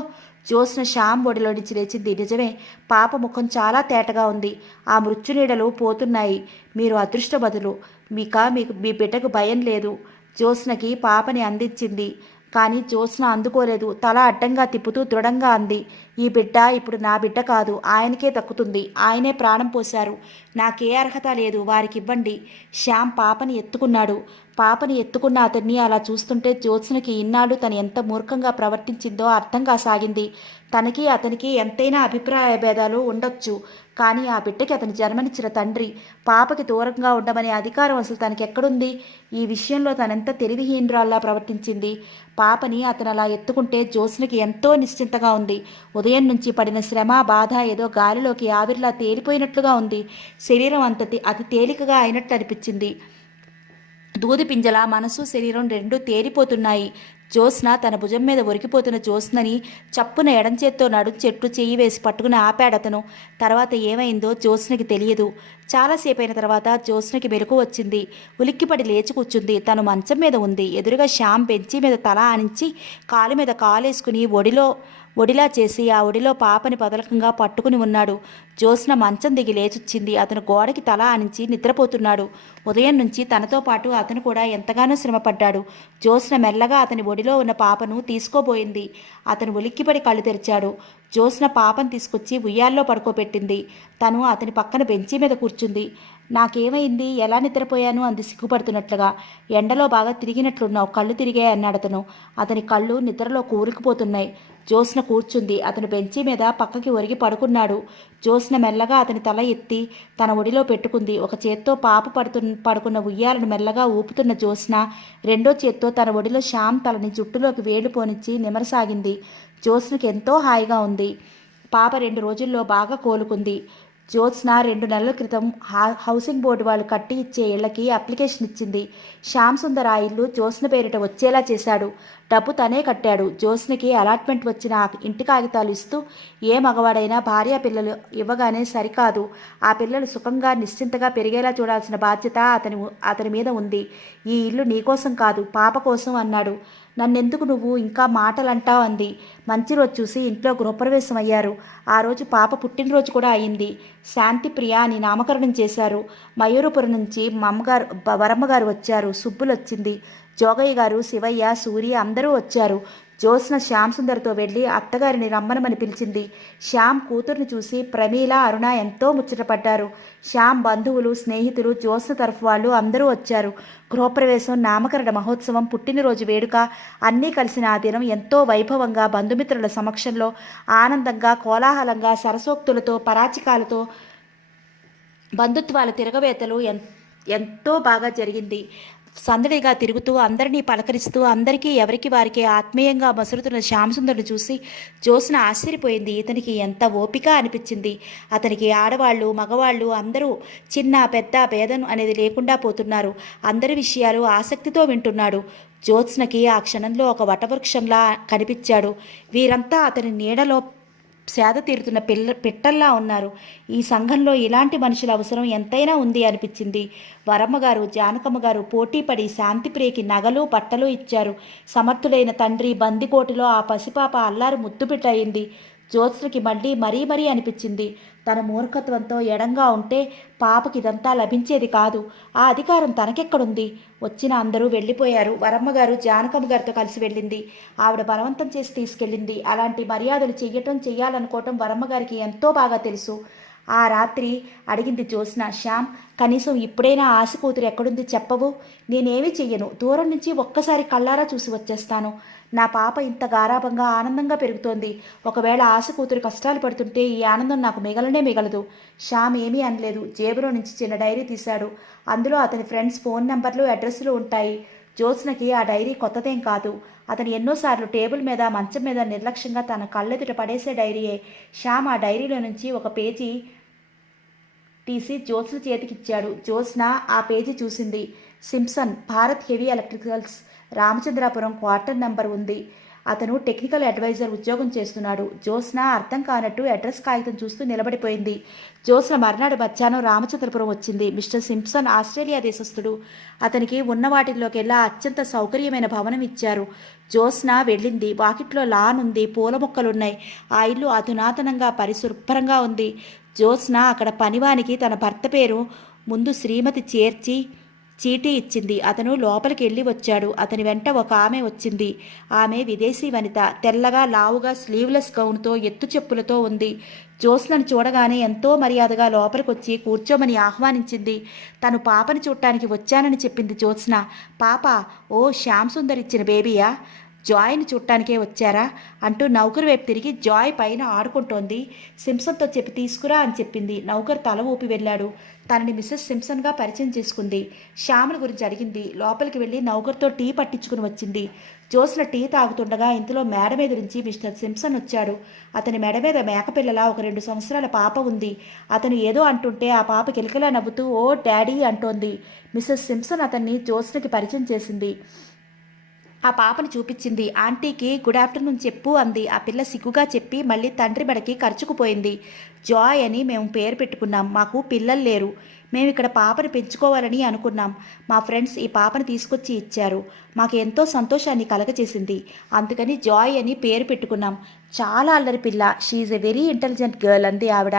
జ్యోత్స్న శ్యామ్ ఒడిలో నుంచి లేచింది. నిజమే, పాప ముఖం చాలా తేటగా ఉంది. ఆ మృత్యునీడలు పోతున్నాయి. మీరు అదృష్టవదులు. మీకు మీ బిడ్డకు భయం లేదు. జ్యోత్స్నకి పాపని అందించింది. కానీ జ్యోత్స్న అందుకోలేదు. తల అడ్డంగా తిప్పుతూ దృఢంగా అంది, ఈ బిడ్డ ఇప్పుడు నా బిడ్డ కాదు, ఆయనకే దక్కుతుంది. ఆయనే ప్రాణం పోశారు. నాకే అర్హత లేదు, వారికి ఇవ్వండి. శ్యామ్ పాపని ఎత్తుకున్నాడు. పాపని ఎత్తుకున్న అతన్ని అలా చూస్తుంటే జ్యోత్స్నకి ఇన్నాళ్ళు తను ఎంత మూర్ఖంగా ప్రవర్తించిందో అర్థం కాసాగింది. తనకి అతనికి ఎంతైనా అభిప్రాయ భేదాలు ఉండొచ్చు, కానీ ఆ బిడ్డకి అతను జన్మనిచ్చిన తండ్రి. పాపకి దూరంగా ఉండమనే అధికారం అసలు తనకి ఎక్కడుంది? ఈ విషయంలో తనెంత తెలివిహీనరాల్లా ప్రవర్తించింది. పాపని అతను అలా ఎత్తుకుంటే జ్యోత్స్నకి ఎంతో నిశ్చింతగా ఉంది. ఉదయం నుంచి పడిన శ్రమ, బాధ ఏదో గాలిలోకి ఆవిరిలా తేలిపోయినట్లుగా ఉంది. శరీరం అతి తేలికగా అయినట్టు అనిపించింది. దూది పింజల మనసు శరీరం రెండూ తేలిపోతున్నాయి. జ్యోత్స్న తన భుజం మీద ఒరికిపోతున్న జ్యోత్స్నని చప్పున ఎడంచేత్తో నడుం చెట్టు చెయ్యి వేసి పట్టుకుని ఆపాడతను. తర్వాత ఏమైందో జ్యోత్స్నకి తెలియదు. చాలాసేపైన తర్వాత జ్యోత్స్నకి మెలకు వచ్చింది. ఉలిక్కిపడి లేచి కూర్చుంది. తను మంచం మీద ఉంది. ఎదురుగా శ్యామ్ బెంచి మీద తల ఆనించి కాలు మీద కాలేసుకుని ఒడిలా చేసి ఆ ఒడిలో పాపని పదలకంగా పట్టుకుని ఉన్నాడు. జ్యోత్స్న మంచం దిగి లేచొచ్చింది. అతను గోడకి తల ఆనించి నిద్రపోతున్నాడు. ఉదయం నుంచి తనతో పాటు అతను కూడా ఎంతగానో శ్రమపడ్డాడు. జ్యోత్స్న మెల్లగా అతని ఒడిలో ఉన్న పాపను తీసుకోబోయింది. అతను ఉలిక్కిపడి కళ్ళు తెరిచాడు. జ్యోత్స్న పాపను తీసుకొచ్చి ఉయ్యాల్లో పడుకోబెట్టింది. తను అతని పక్కన బెంచీ మీద కూర్చుంది. నాకేమైంది, ఎలా నిద్రపోయాను అంది సిగ్గుపడుతున్నట్లుగా. ఎండలో బాగా తిరిగినట్లున్నావు, కళ్ళు తిరిగాయి అన్నాడు అతను. అతని కళ్ళు నిద్రలో కూరుకుపోతున్నాయి. జ్యోత్స్న కూర్చుంది. అతను బెంచీ మీద పక్కకి ఒరిగి పడుకున్నాడు. జ్యోత్స్న మెల్లగా అతని తల ఎత్తి తన ఒడిలో పెట్టుకుంది. ఒక చేత్తో పాప పడుకున్న ఉయ్యాలను మెల్లగా ఊపుతున్న జ్యోత్స్న రెండో చేత్తో తన ఒడిలో శ్యామ్ తలని జుట్టులోకి వేలు పోనిచ్చి నిమరసాగింది. జ్యోత్స్నకి ఎంతో హాయిగా ఉంది. పాప 2 రోజుల్లో బాగా కోలుకుంది. జ్యోత్స్న 2 నెలల క్రితం హౌసింగ్ బోర్డు వాళ్ళు కట్టి ఇచ్చే ఇళ్లకి అప్లికేషన్ ఇచ్చింది. శ్యామ్ సుందర్ ఆ ఇల్లు జ్యోత్స్న పేరిట వచ్చేలా చేశాడు. డబ్బు తనే కట్టాడు. జ్యోత్స్నకి అలాట్మెంట్ వచ్చిన ఇంటి కాగితాలు ఇస్తూ, ఏ మగవాడైనా భార్య పిల్లలు ఇవ్వగానే సరికాదు, ఆ పిల్లలు సుఖంగా నిశ్చింతగా పెరిగేలా చూడాల్సిన బాధ్యత అతని మీద ఉంది. ఈ ఇల్లు నీకోసం కాదు, పాప కోసం అన్నాడు. నన్నెందుకు నువ్వు ఇంకా మాటలంటావు అంది. మంచి రోజు చూసి ఇంట్లో గృహప్రవేశం అయ్యారు. ఆ రోజు పాప పుట్టినరోజు కూడా అయింది. శాంతిప్రియ అని నామకరణం చేశారు. మయూరపురం నుంచి వరమ్మగారు వచ్చారు. సుబ్బులు వచ్చింది. జోగయ్య గారు, శివయ్య, సూర్య అందరూ వచ్చారు. జ్యోత్స్న శ్యామ్ సుందర్తో వెళ్ళి అత్తగారిని రమ్మనమని పిలిచింది. శ్యామ్ కూతుర్ని చూసి ప్రమీల, అరుణ ఎంతో ముచ్చటపడ్డారు. శ్యామ్ బంధువులు, స్నేహితులు, జ్యోత్స్న తరఫు వాళ్ళు అందరూ వచ్చారు. గృహప్రవేశం, నామకరణ మహోత్సవం, పుట్టినరోజు వేడుక అన్నీ కలిసిన ఆ దినం ఎంతో వైభవంగా బంధుమిత్రుల సమక్షంలో ఆనందంగా, కోలాహలంగా, సరసోక్తులతో, పరాచికాలతో, బంధుత్వాల తిరగవేతలు ఎంతో బాగా జరిగింది. సందడిగా తిరుగుతూ అందరినీ పలకరిస్తూ అందరికీ ఎవరికి వారికి ఆత్మీయంగా మసులుతున్న శ్యామసుందరుని చూసి జ్యోత్స్న ఆశ్చర్యపోయింది. ఇతనికి ఎంత ఓపిక అనిపించింది. అతనికి ఆడవాళ్ళు, మగవాళ్ళు అందరూ చిన్న పెద్ద భేదం అనేది లేకుండా పోతున్నారు. అందరి విషయాలు ఆసక్తితో వింటున్నాడు. జ్యోత్స్నకి ఆ క్షణంలో ఒక వటవృక్షంలా కనిపించాడు. వీరంతా అతని నీడలో సేద తీరుతున్న పిట్టల్లా ఉన్నారు. ఈ సంఘంలో ఇలాంటి మనుషుల అవసరం ఎంతైనా ఉంది అనిపించింది. వరమ్మగారు, జానకమ్మగారు పోటీపడి శాంతిప్రియకి నగలు, బట్టలు ఇచ్చారు. సమర్థుడైన తండ్రి బందికోటిలో ఆ పసిపాప అల్లారు ముద్దుబిడ్డ అయింది. జ్యోత్స్నకి మరీ అనిపించింది. తన మూర్ఖత్వంతో ఎడంగా ఉంటే పాపకి ఇదంతా లభించేది కాదు. ఆ అధికారం తనకెక్కడుంది? వచ్చిన అందరూ వెళ్ళిపోయారు. వరమ్మగారు జానకమ్మ గారితో కలిసి వెళ్ళింది. ఆవిడ బలవంతం చేసి తీసుకెళ్ళింది. అలాంటి మర్యాదలు చెయ్యాలనుకోవటం వరమ్మగారికి ఎంతో బాగా తెలుసు. ఆ రాత్రి అడిగింది జ్యోత్స్న. శ్యామ్, కనీసం ఇప్పుడైనా ఆశ కూతురు ఎక్కడుంది చెప్పవు? నేనేమీ చెయ్యను, దూరం నుంచి ఒక్కసారి కళ్ళారా చూసి వచ్చేస్తాను. నా పాప ఇంత గారాభంగా ఆనందంగా పెరుగుతోంది. ఒకవేళ ఆశ కూతురు కష్టాలు పడుతుంటే ఈ ఆనందం నాకు మిగలనే మిగలదు. శ్యామ్ ఏమీ అనలేదు. జేబులో నుంచి చిన్న డైరీ తీశాడు. అందులో అతని ఫ్రెండ్స్ ఫోన్ నెంబర్లు, అడ్రస్లు ఉంటాయి. జ్యోత్స్నకి ఆ డైరీ కొత్తదేం కాదు. అతను ఎన్నోసార్లు టేబుల్ మీద, మంచం మీద నిర్లక్ష్యంగా తన కళ్ళెదుట పడేసే డైరీయే. శ్యామ్ ఆ డైరీలో నుంచి ఒక పేజీ తీసి జ్యోత్స్న చేతికిచ్చాడు. జ్యోత్స్న ఆ పేజీ చూసింది. Simpson, Bharat heavy electricals, Ramachandrapuram, quarter number ఉంది. అతను టెక్నికల్ అడ్వైజర్ ఉద్యోగం చేస్తున్నాడు. జ్యోత్స్న అర్థం కానట్టు అడ్రస్ కాగితం చూస్తూ నిలబడిపోయింది. జ్యోత్స్న మర్నాడు మధ్యాహ్నం రామచంద్రపురం వచ్చింది. మిస్టర్ సింప్సన్ ఆస్ట్రేలియా దేశస్థుడు. అతనికి ఉన్న వాటిల్లోకెల్లా అత్యంత సౌకర్యమైన భవనం ఇచ్చారు. జ్యోత్స్న వెళ్ళింది. వాకిట్లో లాన్ ఉంది, పూల మొక్కలున్నాయి. ఆ ఇల్లు అధునాతనంగా పరిశుభ్రంగా ఉంది. జ్యోత్స్న అక్కడ పనివానికి తన భర్త పేరు ముందు శ్రీమతి చేర్చి చీటీ ఇచ్చింది. అతను లోపలికి వెళ్ళి వచ్చాడు. అతని వెంట ఒక ఆమె వచ్చింది. ఆమె విదేశీ వనిత. తెల్లగా, లావుగా, స్లీవ్లెస్ గౌన్తో, ఎత్తు చెప్పులతో ఉంది. జ్యోత్స్నను చూడగానే ఎంతో మర్యాదగా లోపలికొచ్చి కూర్చోమని ఆహ్వానించింది. తను పాపని చూడటానికి వచ్చానని చెప్పింది జ్యోత్స్న. పాప? ఓ, శ్యామ్ సుందర్ ఇచ్చిన బేబీయా? జాయ్ని చూడటానికే వచ్చారా అంటూ నౌకరు వైపు తిరిగి జాయ్ పైన ఆడుకుంటోంది. సింప్సన్తో చెప్పి తీసుకురా అని చెప్పింది. నౌకరు తల ఊపి వెళ్ళాడు. తనని మిస్సెస్ సింప్సన్గా పరిచయం చేసుకుంది. శ్యాముల గురించి అడిగింది. లోపలికి వెళ్ళి నౌకరుతో టీ పట్టించుకుని వచ్చింది. జ్యోత్స్న టీ తాగుతుండగా ఇంతలో మేడ మీద నుంచి మిస్టర్ సింప్సన్ వచ్చాడు. అతని మెడ మీద మేకపిల్లలా ఒక 2 సంవత్సరాల పాప ఉంది. అతను ఏదో అంటుంటే ఆ పాప కిలకిలా నవ్వుతూ ఓ డాడీ అంటోంది. మిస్సెస్ సింప్సన్ అతన్ని జ్యోత్స్నకి పరిచయం చేసింది. ఆ పాపను చూపించింది. ఆంటీకి గుడ్ ఆఫ్టర్నూన్ చెప్పు అంది. ఆ పిల్ల సిగ్గుగా చెప్పి మళ్ళీ తండ్రి బడికి ఖర్చుకుపోయింది. జాయ్ అని మేము పేరు పెట్టుకున్నాం. మాకు పిల్లలు లేరు. మేము ఇక్కడ పాపను పెంచుకోవాలని అనుకున్నాం. మా ఫ్రెండ్స్ ఈ పాపను తీసుకొచ్చి ఇచ్చారు. మాకు ఎంతో సంతోషాన్ని కలగచేసింది. అందుకని జాయ్ అని పేరు పెట్టుకున్నాం. చాలా అల్లరి పిల్ల. She's a very intelligent girl అంది ఆవిడ.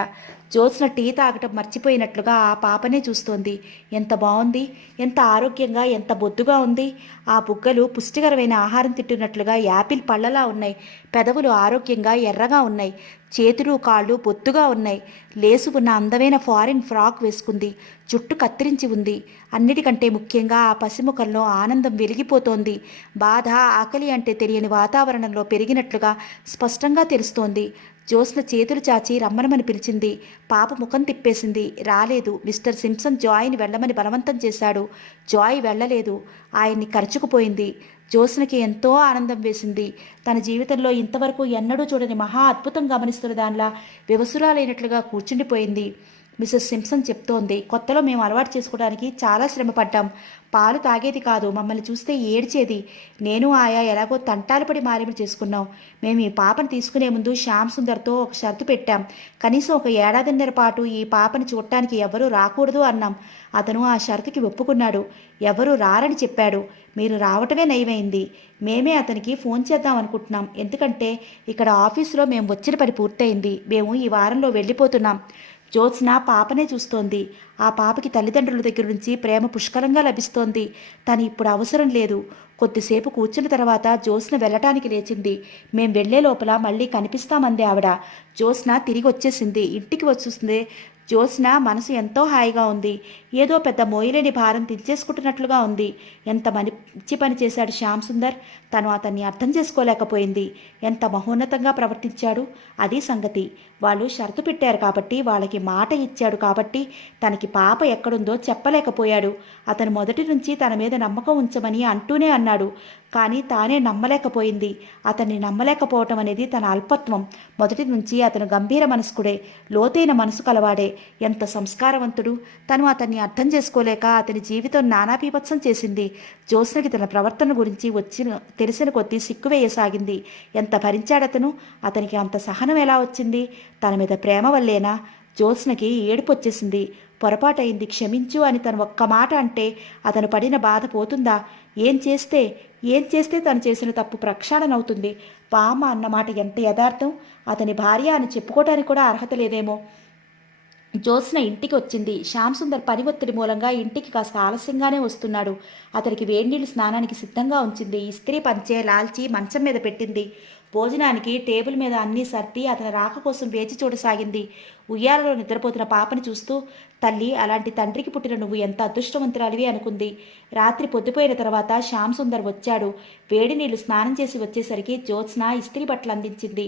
జ్యోత్స్న టీ తాగటం మర్చిపోయినట్లుగా ఆ పాపనే చూస్తోంది. ఎంత బాగుంది, ఎంత ఆరోగ్యంగా, ఎంత బొద్దుగా ఉంది. ఆ బుగ్గలు పుష్టికరమైన ఆహారం తింటున్నట్లుగా యాపిల్ పళ్ళలా ఉన్నాయి. పెదవులు ఆరోగ్యంగా ఎర్రగా ఉన్నాయి. చేతులు, కాళ్ళు బొత్తుగా ఉన్నాయి. లేసు ఉన్న అందమైన ఫారిన్ ఫ్రాక్ వేసుకుంది. జుట్టు కత్తిరించి ఉంది. అన్నిటికంటే ముఖ్యంగా ఆ పసిముఖంలో ఆనందం వెలిగిపోతోంది. బాధ, ఆకలి అంటే తెలియని వాతావరణంలో పెరిగినట్లుగా స్పష్టంగా తెలుస్తోంది. జ్యోత్స్న చేతులు చాచి రమ్మనమని పిలిచింది. పాప ముఖం తిప్పేసింది. రాలేదు. మిస్టర్ సింప్సన్ జాయ్ని వెళ్ళమని బలవంతం చేశాడు. జాయ్ వెళ్ళలేదు. ఆయన్ని ఖర్చుకుపోయింది. జ్యోత్స్నకి ఎంతో ఆనందం వేసింది. తన జీవితంలో ఇంతవరకు ఎన్నడూ చూడని మహా అద్భుతం గమనిస్తున్న దానిలా వివసురాలైనట్లుగా కూర్చుండిపోయింది. మిసెస్ సింప్సన్ చెప్తోంది. కొత్తలో మేము అలవాటు చేసుకోవడానికి చాలా శ్రమపడ్డాం. పాలు తాగేది కాదు, మమ్మల్ని చూస్తే ఏడ్చేది. నేను ఆయా ఎలాగో తంటాలు పడి మారేమి చేసుకున్నాం. మేము ఈ పాపను తీసుకునే ముందు శ్యామ్ సుందర్తో ఒక షరతు పెట్టాం. కనీసం ఒక ఏడాదిన్నర పాటు ఈ పాపను చూడటానికి ఎవరూ రాకూడదు అన్నాం. అతను ఆ షరతుకి ఒప్పుకున్నాడు. ఎవరూ రారని చెప్పాడు. మీరు రావటమే నయమైంది. మేమే అతనికి ఫోన్ చేద్దాం అనుకుంటున్నాం. ఎందుకంటే ఇక్కడ ఆఫీసులో మేము వచ్చిన పని పూర్తయింది. మేము ఈ వారంలో వెళ్ళిపోతున్నాం. జ్యోత్స్న పాపనే చూస్తోంది. ఆ పాపకి తల్లిదండ్రుల దగ్గర నుంచి ప్రేమ పుష్కలంగా లభిస్తోంది. తను ఇప్పుడు అవసరం లేదు. కొద్దిసేపు కూర్చున్న తర్వాత జ్యోత్స్న వెళ్ళటానికి లేచింది. మేం వెళ్లే లోపల మళ్ళీ కనిపిస్తామంది ఆవిడ. జ్యోత్స్న తిరిగి వచ్చేసింది. ఇంటికి వచ్చేసింది. జ్యోత్స్న మనసు ఎంతో హాయిగా ఉంది. ఏదో పెద్ద మోయలేని భారం దించేసుకుంటున్నట్లుగా ఉంది. ఎంత మంచి పని చేశాడు శ్యామ్ సుందర్. తను అతన్ని అర్థం చేసుకోలేకపోయింది. ఎంత మహోన్నతంగా ప్రవర్తించాడు. అది సంగతి. వాళ్ళు షరతు పెట్టారు కాబట్టి, వాళ్ళకి మాట ఇచ్చాడు కాబట్టి తనకి పాప ఎక్కడుందో చెప్పలేకపోయాడు. అతను మొదటి నుంచి తన మీద నమ్మకం ఉంచమని అంటూనే అన్నాడు. కానీ తానే నమ్మలేకపోయింది. అతన్ని నమ్మలేకపోవటం అనేది తన అల్పత్వం. మొదటి నుంచి అతను గంభీర మనస్కుడే, లోతైన మనసు కలవాడే. ఎంత సంస్కారవంతుడు. తను అతన్ని అర్థం చేసుకోలేక అతని జీవితం నానాపీపత్సం చేసింది. జ్యోత్స్నకి తన ప్రవర్తన గురించి తెలిసిన కొద్దీ సిక్కువేయసాగింది. ఎంత భరించాడతను. అతనికి అంత సహనం ఎలా వచ్చింది? తన మీద ప్రేమ వల్లేనా? జ్యోత్స్నకి ఏడుపు వచ్చేసింది. పొరపాటైంది, క్షమించు అని తను ఒక్క మాట అంటే అతను పడిన బాధ పోతుందా? ఏం చేస్తే తను చేసిన తప్పు ప్రక్షాళనవుతుంది. బామ్మ అన్నమాట ఎంత యథార్థం. అతని భార్య అని చెప్పుకోవటానికి కూడా అర్హత లేదేమో. జ్యోత్స్న ఇంటికి వచ్చింది. శ్యామ్ సుందర్ పని ఒత్తిడి మూలంగా ఇంటికి కాస్త ఆలస్యంగానే వస్తున్నాడు. అతనికి వేడినీళ్ళు స్నానానికి సిద్ధంగా ఉంచింది. ఇస్త్రీ పంచే లాల్చి మంచం మీద పెట్టింది. భోజనానికి టేబుల్ మీద అన్నీ సర్ది అతని రాక కోసం వేచి చూడసాగింది. ఉయ్యాలలో నిద్రపోతున్న పాపని చూస్తూ, తల్లి, అలాంటి తండ్రికి పుట్టిన నువ్వు ఎంత అదృష్టవంతురాలివి అనుకుంది. రాత్రి పొద్దుపోయిన తర్వాత శ్యామ్ సుందర్ వచ్చాడు. వేడి నీళ్లు స్నానం చేసి వచ్చేసరికి జ్యోత్స్న ఇస్త్రీ బట్టలు అందించింది.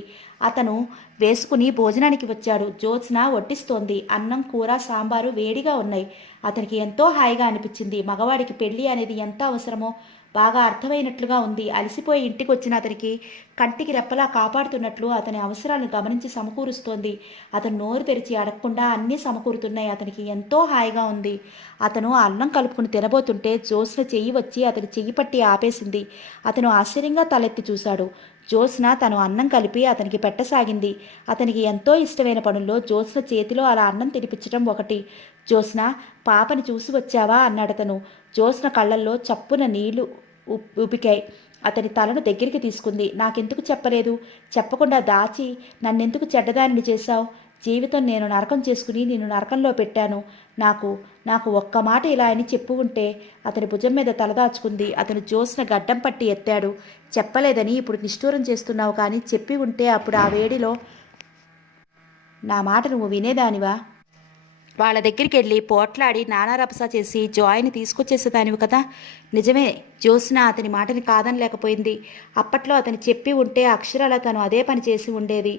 అతను వేసుకుని భోజనానికి వచ్చాడు. జ్యోత్స్న వడ్డిస్తోంది. అన్నం, కూర, సాంబారు వేడిగా ఉన్నాయి. అతనికి ఎంతో హాయిగా అనిపించింది. మగవాడికి పెళ్లి అనేది ఎంత అవసరమో బాగా అర్థమైనట్లుగా ఉంది. అలసిపోయి ఇంటికి వచ్చిన అతనికి కంటికి రెప్పలా కాపాడుతున్నట్లు అతని అవసరాలను గమనించి సమకూరుస్తోంది. అతను నోరు తెరిచి అడగకుండా అన్నీ సమకూరుతున్నాయి. అతనికి ఎంతో హాయిగా ఉంది. అతను అన్నం కలుపుకుని తినబోతుంటే జ్యోత్స్న చెయ్యి వచ్చి అతని చెయ్యి పట్టి ఆపేసింది. అతను ఆశ్చర్యంగా తలెత్తి చూశాడు. జ్యోత్స్న తను అన్నం కలిపి అతనికి పెట్టసాగింది. అతనికి ఎంతో ఇష్టమైన పనుల్లో జ్యోత్స్న చేతిలో అలా అన్నం తినిపించడం ఒకటి. జ్యోత్స్న, పాపని చూసి వచ్చావా అన్నాడతను. జ్యోత్స్న కళ్ళల్లో చప్పున నీళ్లు ఉబికాయి. అతని తలను దగ్గరికి తీసుకుంది. నాకెందుకు చెప్పలేదు? చెప్పకుండా దాచి నన్నెందుకు చెడ్డదానిని చేశావు? జీవితం నేను నరకం చేసుకుని నిన్ను నరకంలో పెట్టాను. నాకు నాకు ఒక్క మాట ఇలా అని చెప్పు ఉంటే. అతని భుజం మీద తలదాచుకుంది. అతను జ్యోత్స్న గడ్డం పట్టి ఎత్తాడు. చెప్పలేదని ఇప్పుడు నిష్ఠూరం చేస్తున్నావు, కానీ చెప్పి ఉంటే అప్పుడు ఆ వేడిలో నా మాట నువ్వు వినేదానివా? వాళ్ళ దగ్గరికి వెళ్ళి పోట్లాడి నానారభస చేసి జాయ్ని తీసుకొచ్చేసేదానివి కదా. నిజమే. జ్యోత్స్న అతని మాటని కాదనలేకపోయింది. అప్పట్లో అతను చెప్పి ఉంటే అక్షరాల తను అదే పని చేసి ఉండేది.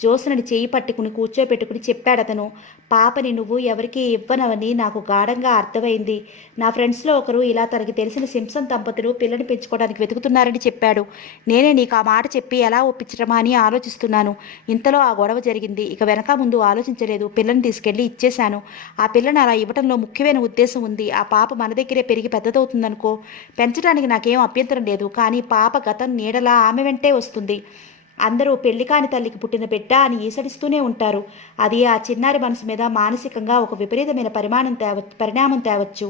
జ్యోత్స్నని చేయి పట్టుకుని కూర్చోపెట్టుకుని చెప్పాడతను. పాపని నువ్వు ఎవరికి ఇవ్వనవని నాకు గాఢంగా అర్థమైంది. నా ఫ్రెండ్స్లో ఒకరు ఇలా తనకి తెలిసిన సింప్సన్ దంపతులు పిల్లని పెంచుకోవడానికి వెతుకుతున్నారని చెప్పాడు. నేనే నీకు ఆ మాట చెప్పి ఎలా ఒప్పించడమా అని ఆలోచిస్తున్నాను. ఇంతలో ఆ గొడవ జరిగింది. ఇక వెనక ముందు ఆలోచించలేదు. పిల్లని తీసుకెళ్ళి ఇచ్చేశాను. ఆ పిల్లని అలా ఇవ్వడంలో ముఖ్యమైన ఉద్దేశం ఉంది. ఆ పాప మన దగ్గరే పెరిగి పెద్దదవుతుందనుకో. పెంచడానికి నాకేం అభ్యంతరం లేదు, కానీ పాప గతం నీడలా ఆమె వెంటే వస్తుంది. అందరూ పెళ్లి కాని తల్లికి పుట్టిన బిడ్డ అని ఈసడిస్తూనే ఉంటారు. అది ఆ చిన్నారి మనసు మీద మానసికంగా ఒక విపరీతమైన పరిణామం తేవచ్చు.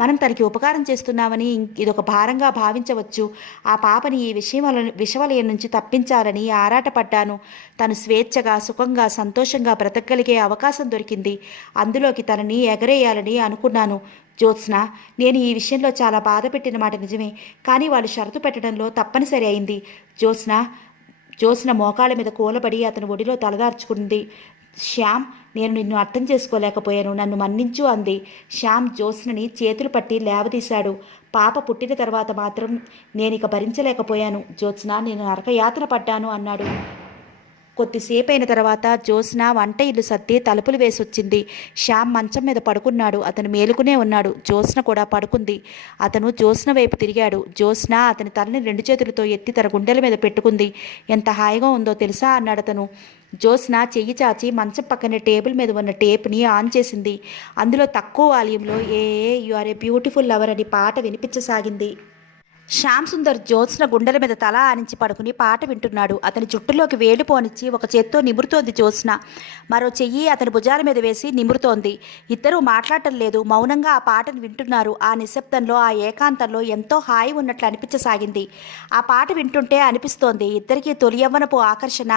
మనం తనకి ఉపకారం చేస్తున్నామని ఇదొక భారంగా భావించవచ్చు. ఆ పాపని ఈ విషవలయం నుంచి తప్పించాలని ఆరాటపడ్డాను. తను స్వేచ్ఛగా, సుఖంగా, సంతోషంగా బ్రతకగలిగే అవకాశం దొరికింది. అందులోకి తనని ఎగరేయాలని అనుకున్నాను. జ్యోత్స్న, నేను ఈ విషయంలో చాలా బాధ పెట్టిన మాట నిజమే, కానీ వాళ్ళు షరతు పెట్టడంలో తప్పనిసరి అయింది. జ్యోత్స్న మోకాళ్ళ మీద కూలబడి అతని ఒడిలో తలదార్చుకుంది. శ్యామ్, నేను నిన్ను అర్థం చేసుకోలేకపోయాను, నన్ను మన్నించు అంది. శ్యామ్ జ్యోత్స్నని చేతులు పట్టి లేవదీశాడు. పాప పుట్టిన తర్వాత మాత్రం నేనిక భరించలేకపోయాను జ్యోత్స్న, నేను నరకయాతన పడ్డాను అన్నాడు. కొద్దిసేపు అయిన తర్వాత జ్యోత్స్న వంట ఇల్లు సర్ది తలుపులు వేసొచ్చింది. శ్యామ్ మంచం మీద పడుకున్నాడు. అతను మేలుకునే ఉన్నాడు. జ్యోత్స్న కూడా పడుకుంది. అతను జ్యోత్స్న వైపు తిరిగాడు. జ్యోత్స్న అతని తలని 2 చేతులతో ఎత్తి తన గుండెల మీద పెట్టుకుంది. ఎంత హాయిగా ఉందో తెలుసా అన్నాడు అతను. జ్యోత్స్న చెయ్యి చాచి మంచం పక్కనే టేబుల్ మీద ఉన్న టేప్ని ఆన్ చేసింది. అందులో తక్కువ వాల్యూమ్లో a you are a beautiful lover అని పాట వినిపించసాగింది. శ్యామ్ సుందర్ జ్యోత్స్న గుండెల మీద తల ఆనించి పడుకుని పాట వింటున్నాడు. అతని జుట్టులోకి వేలు పోనిచ్చి ఒక చేత్తో నిమురుతోంది జ్యోత్స్న. మరో చెయ్యి అతని భుజాల మీద వేసి నిమురుతోంది. ఇద్దరూ మాట్లాడటం లేదు, మౌనంగా ఆ పాటను వింటున్నారు. ఆ నిశ్శబ్దంలో, ఆ ఏకాంతంలో ఎంతో హాయి ఉన్నట్లు అనిపించసాగింది. ఆ పాట వింటుంటే అనిపిస్తోంది ఇద్దరికీ తొలి యవ్వనపు ఆకర్షణ.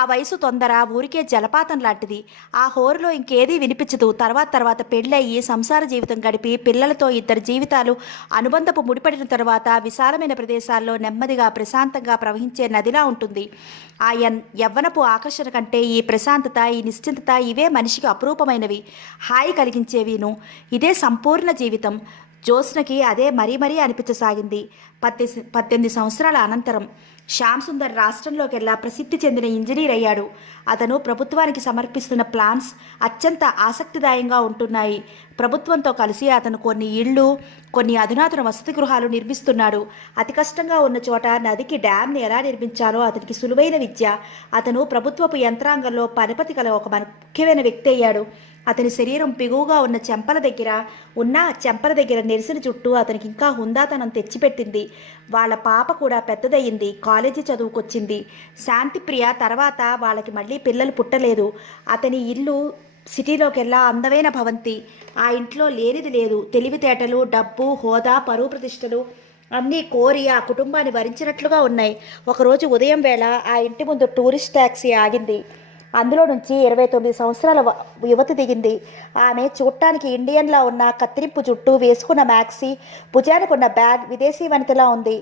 ఆ వయసు తొందర ఊరికే జలపాతం లాంటిది. ఆ హోరులో ఇంకేదీ వినిపించదు. తర్వాత పెళ్ళయి సంసార జీవితం గడిపి పిల్లలతో ఇద్దరి జీవితాలు అనుబంధపు ముడిపడిన తర్వాత విశాలమైన ప్రదేశాల్లో నెమ్మదిగా ప్రశాంతంగా ప్రవహించే నదిలా ఉంటుంది. ఆ యవ్వనపు ఆకర్షణ కంటే ఈ ప్రశాంతత, ఈ నిశ్చింతత, ఇవే మనిషికి అపురూపమైనవి, హాయి కలిగించేవిను. ఇదే సంపూర్ణ జీవితం. జ్యోత్స్నకి అదే మరీ అనిపించసాగింది. 18 సంవత్సరాల అనంతరం శ్యామ్ సుందర్ రాష్ట్రంలోకెల్లా ప్రసిద్ధి చెందిన ఇంజనీర్ అయ్యాడు. అతను ప్రభుత్వానికి సమర్పిస్తున్న ప్లాన్స్ అత్యంత ఆసక్తిదాయంగా ఉంటున్నాయి. ప్రభుత్వంతో కలిసి అతను కొన్ని ఇళ్ళు, కొన్ని అధునాతన వసతి గృహాలు నిర్మిస్తున్నాడు. అతి కష్టంగా ఉన్న చోట నదికి డ్యామ్ని ఎలా నిర్మించాలో అతనికి సులువైన విద్య. అతను ప్రభుత్వపు యంత్రాంగంలో పనిపతి గల ఒక ముఖ్యమైన వ్యక్తి అయ్యాడు. అతని శరీరం పిగువుగా ఉన్న చెంపల దగ్గర నెరిసిన జుట్టు అతనికి ఇంకా హుందాతనం తెచ్చిపెట్టింది. వాళ్ళ పాప కూడా పెద్దదయ్యింది, కాలేజీ చదువుకొచ్చింది. శాంతిప్రియ తర్వాత వాళ్ళకి మళ్ళీ పిల్లలు పుట్టలేదు. అతని ఇల్లు సిటీలోకెల్లా అందమైన భవంతి. ఆ ఇంట్లో లేనిది లేదు. తెలివితేటలు, డబ్బు, హోదా, పరువు ప్రతిష్టలు అన్నీ కోరి ఆ కుటుంబాన్ని వరించినట్లుగా ఉన్నాయి. ఒకరోజు ఉదయం వేళ ఆ ఇంటి ముందు టూరిస్ట్ ట్యాక్సీ ఆగింది. అందులో నుంచి 29 సంవత్సరాల యువతి దిగింది. ఆమె చూడటానికి ఇండియన్లా ఉన్న కత్తిరింపు జుట్టు, వేసుకున్న మ్యాక్సీ, భుజానికున్న బ్యాగ్ విదేశీ వనితలా ఉంది.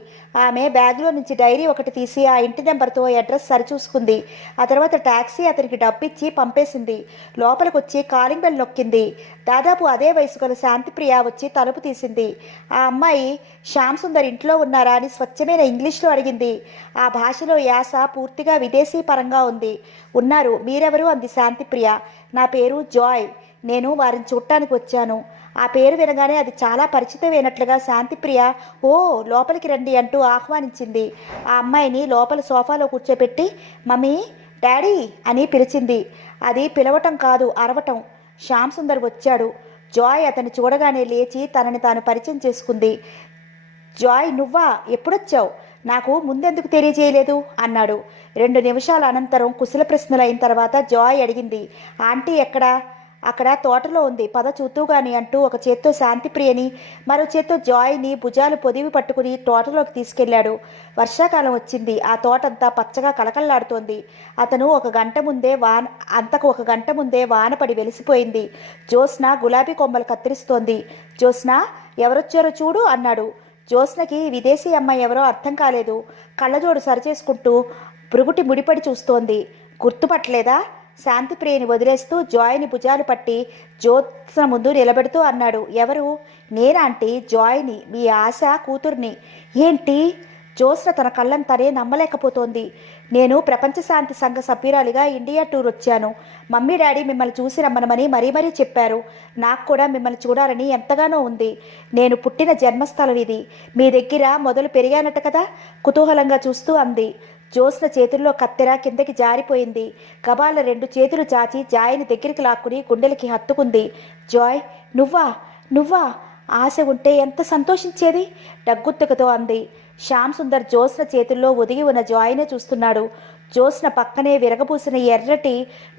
ఆమె బ్యాగ్లో నుంచి డైరీ ఒకటి తీసి ఆ ఇంటి నెంబర్తో అడ్రస్ సరిచూసుకుంది. ఆ తర్వాత ట్యాక్సీ అతనికి డబ్బిచ్చి పంపేసింది. లోపలికి వచ్చి కాలింగ్ బెల్ నొక్కింది. దాదాపు అదే వయసు గల శాంతిప్రియ వచ్చి తలుపు తీసింది. ఆ అమ్మాయి శ్యామ్ సుందర్ ఇంట్లో ఉన్నారా అని స్వచ్ఛమైన ఇంగ్లీష్లో అడిగింది. ఆ భాషలో యాస పూర్తిగా విదేశీ పరంగా ఉంది. ఉన్నారు. మీరెవరు అంది శాంతిప్రియ. నా పేరు జాయ్. నేను వారిని చూడటానికి వచ్చాను. ఆ పేరు వినగానే అది చాలా పరిచితమైనట్లుగా శాంతిప్రియ ఓ లోపలికి రండి అంటూ ఆహ్వానించింది. ఆ అమ్మాయిని లోపల సోఫాలో కూర్చోపెట్టి మమ్మీ, డాడీ అని పిలిచింది. అది పిలవటం కాదు, అరవటం. శ్యామ్ సుందర్ వచ్చాడు. జాయ్ అతన్ని చూడగానే లేచి తనని తాను పరిచయం చేసుకుంది. జాయ్, నువ్వా? ఎప్పుడొచ్చావు? నాకు ముందెందుకు తెలియజేయలేదు అన్నాడు. 2 నిమిషాల అనంతరం కుశల ప్రశ్నలు అయిన తర్వాత జాయ్ అడిగింది, ఆంటీ ఎక్కడా? అక్కడ తోటలో ఉంది, పద చూతూగాని అంటూ ఒక చేత్తో శాంతిప్రియని, మరో చేత్తో జాయ్ని భుజాలు పొదివి పట్టుకుని తోటలోకి తీసుకెళ్లాడు. వర్షాకాలం వచ్చింది. ఆ తోటంతా పచ్చగా కళకళలాడుతోంది. అంతకు ఒక గంట ముందే వాన పడి వెలిసిపోయింది. జ్యోత్స్న గులాబీ కొమ్మలు కత్తిరిస్తోంది. జ్యోత్స్న, ఎవరొచ్చారో చూడు అన్నాడు. జ్యోత్స్నకి విదేశీ అమ్మాయి ఎవరో అర్థం కాలేదు. కళ్ళజోడు సరిచేసుకుంటూ పురుగుటి ముడిపడి చూస్తోంది. గుర్తుపట్టలేదా? శాంతిప్రియని వదిలేస్తూ జాయ్ని భుజాలు పట్టి జ్యోత్స్న ముందు నిలబెడుతూ అన్నాడు. ఎవరు? నేనాంటీ, జాయ్ని, మీ ఆశ కూతుర్ని. ఏంటి? జ్యోత్స్న తన కళ్ళను తనే నమ్మలేకపోతోంది. నేను ప్రపంచ శాంతి సంఘ సభ్యురాలిగా ఇండియా టూర్ వచ్చాను. మమ్మీ డాడీ మిమ్మల్ని చూసి రమ్మనమని మరీ చెప్పారు. నాకు కూడా మిమ్మల్ని చూడాలని ఎంతగానో ఉంది. నేను పుట్టిన జన్మస్థలం ఇది. మీ దగ్గర మొదలు పెరిగానట కదా? కుతూహలంగా చూస్తూ అంది. జ్యోత్స్న చేతుల్లో కత్తెర కిందకి జారిపోయింది. గబాల 2 చేతులు చాచి జాయ్ని దగ్గరికి లాక్కుని గుండెలకి హత్తుకుంది. జాయ్, నువ్వా? నువ్వా? ఆశ ఉంటే ఎంత సంతోషించేది? డగ్గుత్తకతో అంది. శ్యామ్ సుందర్ జ్యోత్స్న చేతుల్లో ఒదిగి ఉన్న జాయ్నే చూస్తున్నాడు. జ్యోత్స్న పక్కనే విరగబూసిన ఎర్రటి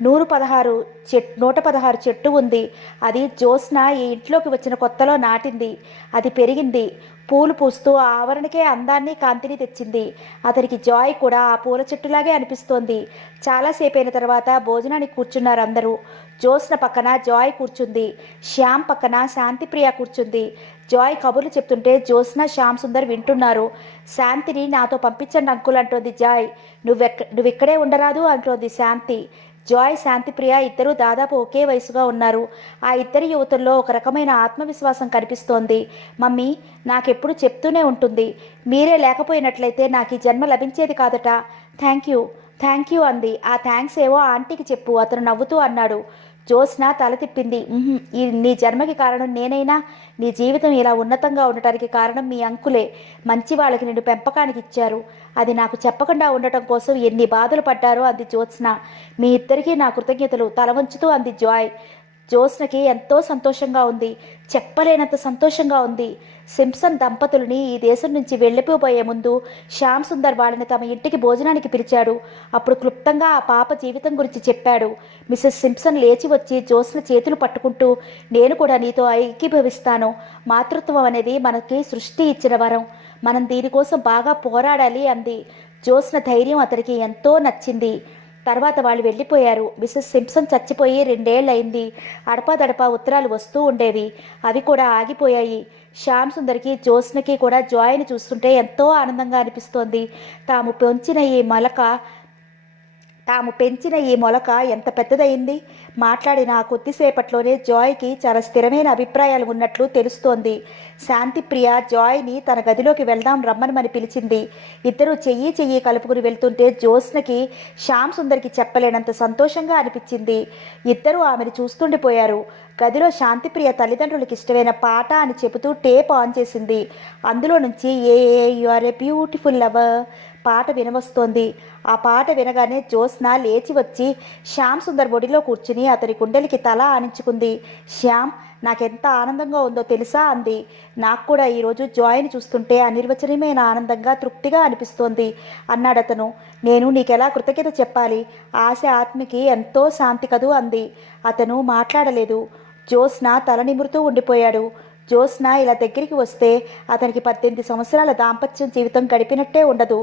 116 చెట్టు ఉంది. అది జ్యోత్స్న ఈ ఇంట్లోకి వచ్చిన కొత్తలో నాటింది. అది పెరిగింది, పూలు పూస్తూ ఆ ఆవరణకే అందాన్ని, కాంతిని తెచ్చింది. అతనికి జాయ్ కూడా ఆ పూల చెట్టులాగే అనిపిస్తోంది. చాలాసేపైన తర్వాత భోజనానికి కూర్చున్నారు అందరూ. జ్యోత్స్న పక్కన జాయ్ కూర్చుంది. శ్యామ్ పక్కన శాంతిప్రియ కూర్చుంది. జాయ్ కబుర్లు చెప్తుంటే జ్యోత్స్న, శ్యామ్ సుందర్ వింటున్నారు. శాంతిని నాతో పంపించండి అంకుల్ అంటోంది జాయ్. నువ్విక్కడే ఉండరాదు అంటోంది శాంతి. జాయ్, శాంతిప్రియ ఇద్దరూ దాదాపు ఒకే వయసుగా ఉన్నారు. ఆ ఇద్దరి యువతుల్లో ఒక రకమైన ఆత్మవిశ్వాసం కనిపిస్తోంది. మమ్మీ నాకెప్పుడు చెప్తూనే ఉంటుంది, మీరే లేకపోయినట్లయితే నాకు ఈ జన్మ లభించేది కాదట. థ్యాంక్ యూ అంది. ఆ థ్యాంక్స్ ఏవో ఆంటీకి చెప్పు అతను నవ్వుతూ అన్నాడు. జ్యోత్స్న తల తిప్పింది. నీ జన్మకి కారణం నేనైనా నీ జీవితం ఇలా ఉన్నతంగా ఉండటానికి కారణం మీ అంకులే. మంచి వాళ్ళకి నిన్ను పెంపకానికి ఇచ్చారు. అది నాకు చెప్పకుండా ఉండటం కోసం ఎన్ని బాధలు పడ్డారో అంది జ్యోత్స్న. మీ ఇద్దరికీ నా కృతజ్ఞతలు తల వంచుతూ అంది జాయ్. జ్యోత్స్నకి ఎంతో సంతోషంగా ఉంది. చెప్పలేనంత సంతోషంగా ఉంది. సింప్సన్ దంపతులని ఈ దేశం నుంచి వెళ్ళిపోబోయే ముందు శ్యామ్ సుందర్ వాళ్ళని తమ ఇంటికి భోజనానికి పిలిచాడు. అప్పుడు క్లుప్తంగా ఆ పాప జీవితం గురించి చెప్పాడు. మిసెస్ సింప్సన్ లేచి వచ్చి జ్యోత్స్న చేతులు పట్టుకుంటూ, నేను కూడా నీతో ఐక్యభవిస్తాను. మాతృత్వం అనేది మనకి సృష్టి ఇచ్చిన వరం. మనం దీనికోసం బాగా పోరాడాలి అంది. జ్యోత్స్న ధైర్యం అతనికి ఎంతో నచ్చింది. తర్వాత వాళ్ళు వెళ్ళిపోయారు. మిసెస్ సింప్సన్ చచ్చిపోయి 2 ఏళ్ళయింది. అడపాదడపా ఉత్తరాలు వస్తూ ఉండేవి. అవి కూడా ఆగిపోయాయి. శ్యామ్ సుందర్కి, జ్యోత్స్నకి కూడా జాయ్ని చూస్తుంటే ఎంతో ఆనందంగా అనిపిస్తోంది. తాము పెంచిన ఈ మొలక ఎంత పెద్దదయింది. మాట్లాడిన ఆ కొద్దిసేపట్లోనే జాయ్కి చాలా స్థిరమైన అభిప్రాయాలు ఉన్నట్లు తెలుస్తోంది. శాంతిప్రియ జాయ్ని తన గదిలోకి వెళ్దాం రమ్మనమని పిలిచింది. ఇద్దరూ చెయ్యి కలుపుకుని వెళ్తుంటే జ్యోత్స్నకి శ్యామ్ సుందర్కి చెప్పలేనంత సంతోషంగా అనిపించింది. ఇద్దరూ ఆమెను చూస్తుండిపోయారు. గదిలో శాంతిప్రియ తల్లిదండ్రులకు ఇష్టమైన పాట అని చెబుతూ టేప్ ఆన్ చేసింది. అందులో నుంచి you are a beautiful lover పాట వినవస్తోంది. ఆ పాట వినగానే జ్యోత్స్న లేచి వచ్చి శ్యామ్ సుందర్ ఒడిలో కూర్చుని అతని గుండెలకి తల ఆనించుకుంది. శ్యామ్, నాకెంత ఆనందంగా ఉందో తెలుసా అంది. నాకు కూడా ఈరోజు జాయ్ని చూస్తుంటే అనిర్వచనీయమైన ఆనందంగా, తృప్తిగా అనిపిస్తోంది అన్నాడతను. నేను నీకెలా కృతజ్ఞత చెప్పాలి? ఆశ ఆత్మకి ఎంతో శాంతి కదూ అంది. అతను మాట్లాడలేదు. జ్యోత్స్న తల నిమురుతూ ఉండిపోయాడు. జ్యోత్స్న ఇలా దగ్గరికి వస్తే అతనికి 18 సంవత్సరాల దాంపత్యం జీవితం గడిపినట్టే ఉండదు.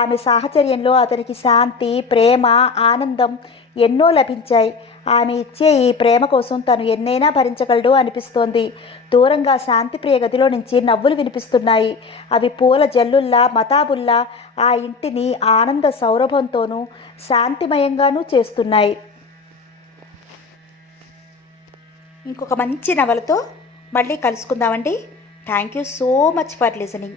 ఆమె సాహచర్యంలో అతనికి శాంతి, ప్రేమ, ఆనందం ఎన్నో లభించాయి. ఆమె ఇచ్చే ఈ ప్రేమ కోసం తను ఎన్నైనా భరించగలడు అనిపిస్తోంది. దూరంగా శాంతిప్రియ గదిలో నుంచి నవ్వులు వినిపిస్తున్నాయి. అవి పూల జల్లుల్లా మతాబుల్లా ఆ ఇంటిని ఆనంద సౌరభంతోనూ శాంతిమయంగానూ చేస్తున్నాయి. ఇంకొక మంచి నవలతో మళ్ళీ కలుసుకుందామండి. Thank you so much for listening.